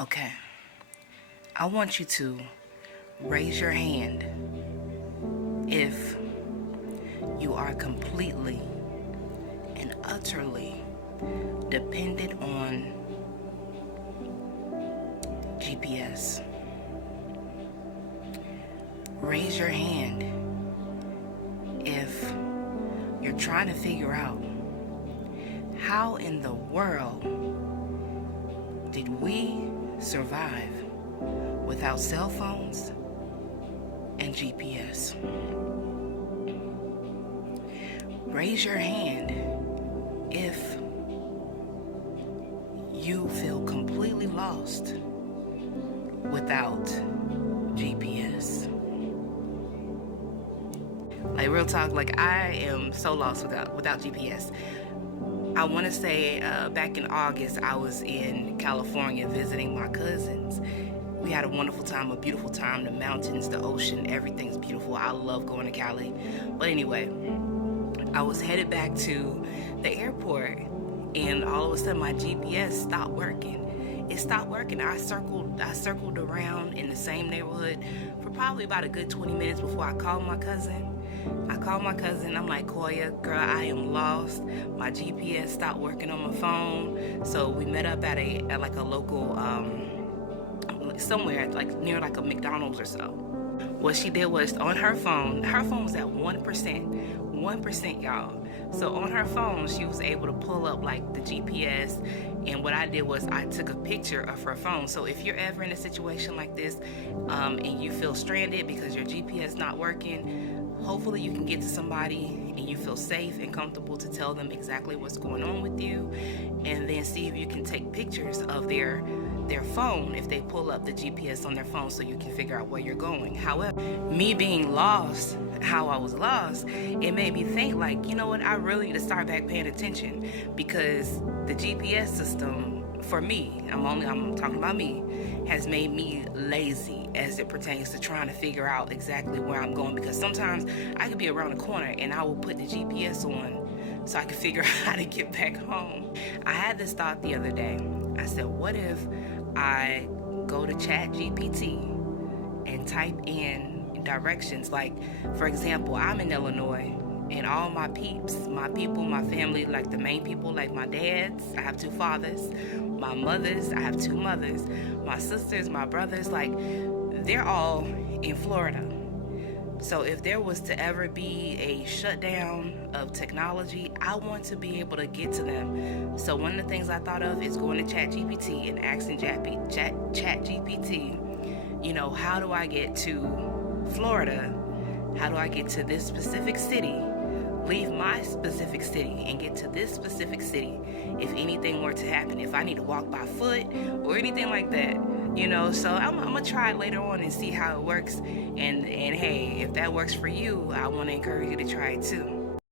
Okay, I want you to raise your hand if you are completely and utterly dependent on GPS. Raise your hand if you're trying to figure out how in the world did we survive without cell phones and GPS. Raise your hand if you feel completely lost without GPS. Like, real talk, like, I am so lost without GPS. I want to say back in August, I was in California visiting my cousins. We had a wonderful time, a beautiful time. The mountains, the ocean, everything's beautiful. I love going to Cali. But anyway, I was headed back to the airport, and all of a sudden my GPS stopped working. It stopped working. I circled around in the same neighborhood for probably about a good 20 minutes before I called my cousin. I'm like, Koya, girl, I am lost. My GPS stopped working on my phone. So we met up at like a local, somewhere, like near like a McDonald's or so. What she did was, on her phone was at 1%, y'all. So on her phone, she was able to pull up like the GPS. And what I did was I took a picture of her phone. So if you're ever in a situation like this, and you feel stranded because your GPS not working, hopefully you can get to somebody and you feel safe and comfortable to tell them exactly what's going on with you, and then see if you can take pictures of their phone if they pull up the GPS on their phone, so you can figure out where you're going. However, me being lost, how I was lost, it made me think, like, you know what, I really need to start back paying attention, because the GPS system, for me, I'm talking about me, has made me lazy as it pertains to trying to figure out exactly where I'm going, because sometimes I could be around the corner and I will put the GPS on so I can figure out how to get back home. I had this thought the other day. I said, what if I go to ChatGPT and type in directions? Like, for example, I'm in Illinois, and all my peeps, my people, my family, like the main people, like my dads, I have 2 fathers, my mothers, I have 2 mothers, my sisters, my brothers, like, they're all in Florida. So if there was to ever be a shutdown of technology, I want to be able to get to them. So one of the things I thought of is going to ChatGPT and asking ChatGPT, you know, how do I get to Florida? How do I get to this specific city? Leave my specific city and get to this specific city if anything were to happen, if I need to walk by foot or anything like that, you know. So I'm gonna try it later on and see how it works, and hey, if that works for you, I want to encourage you to try it too.